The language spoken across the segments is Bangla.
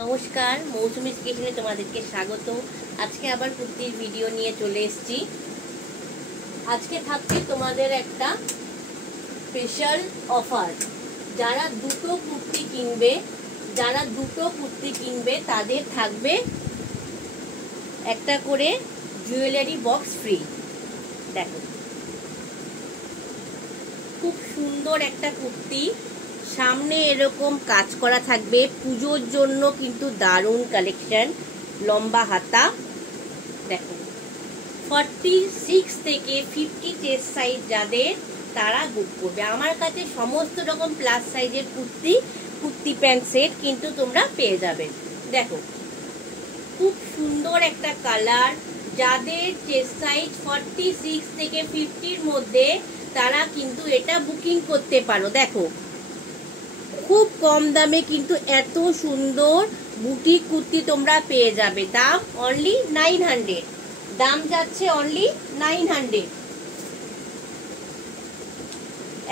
নমস্কার, মৌসুমীর কিচেনে তোমাদেরকে স্বাগত। আজকে আবার কুর্তির ভিডিও নিয়ে চলে এসেছি। আজকে থাকছে তোমাদের একটা স্পেশাল অফার। যারা দুটো কুর্তি কিনবে তাদের থাকবে একটা করে জুয়েলারি বক্স ফ্রি। দেখো, খুব সুন্দর একটা কুর্তি, সামনে এরকম কাজ করা থাকবে। পুজোর জন্য কিন্তু দারুণ কালেকশন। লম্বা হাতা, দেখো 46 থেকে 50 চেস্ট সাইজ যাদের, তারা বুক করবে। আমার কাছে সমস্ত রকম প্লাস সাইজের কুর্তি প্যান্ট সেট কিন্তু তোমরা পেয়ে যাবে। দেখো, খুব সুন্দর একটা কালার। যাদের চেস্ট সাইজ 46 থেকে 50-র মধ্যে, তারা কিন্তু এটা বুকিং করতে পারো। দেখো, খুব কম দামে কিন্তু এত সুন্দর বুটিক কুর্তি তোমরা পেয়ে যাবে। দাম অনলি 900, দাম যাচ্ছে অনলি 900।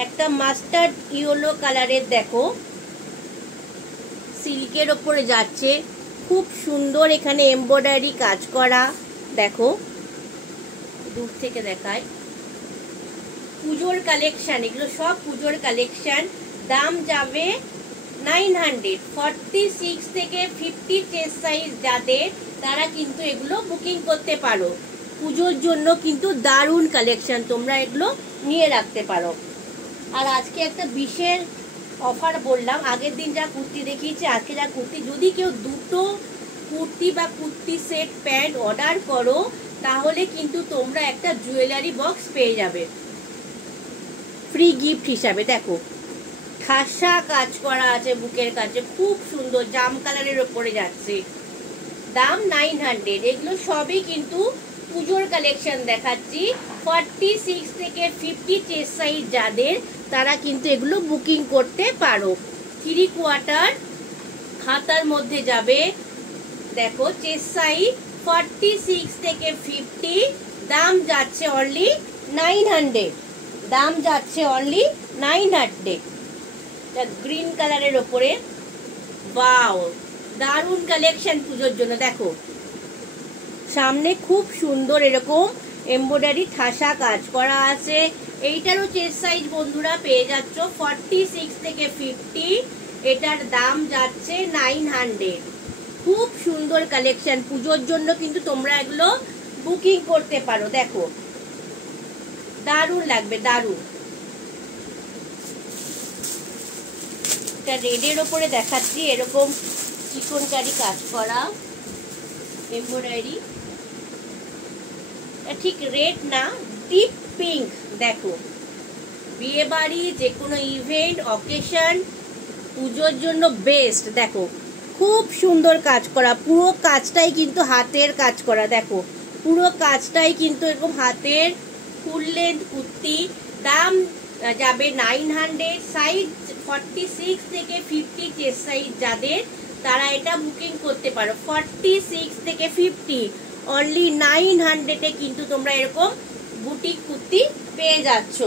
একটা মাস্টার্ড ইয়েলো কালারের, দেখো সিল্কের ওপরে যাচ্ছে, খুব সুন্দর। এখানে এমব্রয়ডারি কাজ করা, দেখো দূর থেকে দেখায়। পুজোর কালেকশন, এগুলো সব পুজোর কালেকশন। দাম যাবে 900। 46 থেকে 50 চেস্ট সাইজ যাদের, তারা কিন্তু এগুলো বুকিং করতে পারো। পুজোর জন্য কিন্তু দারুণ কালেকশন, তোমরা এগুলো নিয়ে রাখতে পারো। আর আজকে একটা বিশেষ অফার বললাম, আগের দিন যা কুর্তি দেখিয়েছি, আজকে যা কুর্তি, যদি কেউ দুটো কুর্তি বা কুর্তি সেট প্যান্ট অর্ডার করো, তাহলে কিন্তু তোমরা একটা জুয়েলারি বক্স পেয়ে যাবে ফ্রি গিফট হিসাবে। দেখো, খাসা কাজ করা আছে বুকের কাছে, খুব সুন্দর, জাম কালারের ওপরে যাচ্ছে। দাম 900। এগুলো সবই কিন্তু পুজোর কালেকশন দেখাচ্ছি। 46 থেকে 50 চেস্ট সাইজ যাদের, তারা কিন্তু এগুলো বুকিং করতে পারো। 3/4 হাতার মধ্যে যাবে। দেখো, চেস্ট সাইজ 46 থেকে 50, দাম যাচ্ছে অনলি 900। দাম যাচ্ছে অনলি 900। গ্রিন কালারের ওপরে, ওয়াও, দারুণ কালেকশন পুজোর জন্য। দেখো, সামনে খুব সুন্দর এরকম এমব্রয়ডারি ঠাসা কাজ করা আছে। এইটারও চেস্ট সাইজ বন্ধুরা পেয়ে যাচ্ছ 46 থেকে 50। এটার দাম যাচ্ছে 900। খুব সুন্দর কালেকশন, পুজোর জন্য কিন্তু তোমরা এগুলো বুকিং করতে পারো। দেখো, দারুণ লাগবে, দারুণ। রেডের ওপরে দেখাচ্ছি, এরকম চিকনকারি কাজ করা এমব্রয়ডারি, ঠিক রেড না, ডিপ পিঙ্ক। দেখো, বিয়ে বাড়ি, যে কোনো ইভেন্ট অকেশন, পুজোর জন্য বেস্ট। দেখো, খুব সুন্দর কাজ করা, পুরো কাজটাই কিন্তু হাতের কাজ করা। দেখো, পুরো কাজটাই কিন্তু এরকম হাতের ফুল লেন্থ কুর্তি। দাম যাবে 900। সাইজ 46 থেকে 50 চেস্ট সাইজ যাদের, তারা এটা বুকিং করতে পারো। 46 থেকে 50 অনলি 900-এ কিন্তু তোমরা এরকম বুটিক কুর্তি পেয়ে যাচ্ছ।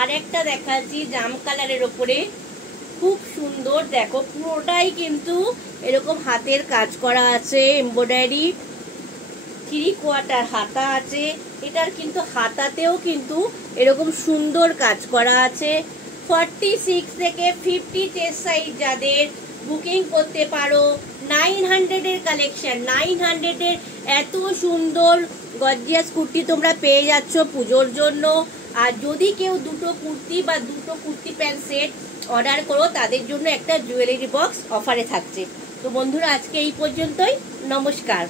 আর একটা দেখাচ্ছি জাম কালারের ওপরে, খুব সুন্দর। দেখো, পুরোটাই কিন্তু এরকম হাতের কাজ করা আছে, এমব্রয়ডারি। 3/4 হাতা আছে। এটার কিন্তু হাতাতেও কিন্তু এরকম সুন্দর কাজ করা আছে। 46 থেকে 50 চেস্ট সাইজ যাদের, বুকিং করতে পারো। 900-এর কালেকশন, 900-এর এত সুন্দর গর্জিয়াস কুর্তি তোমরা পেয়ে যাচ্ছ পুজোর জন্য। আর যদি কেউ দুটো কুর্তি বা দুটো কুর্তি প্যান্ট সেট অর্ডার করো, তাদের জন্য একটা জুয়েলারি বক্স অফারে থাকছে। তো বন্ধুরা, আজকে এই পর্যন্তই। নমস্কার।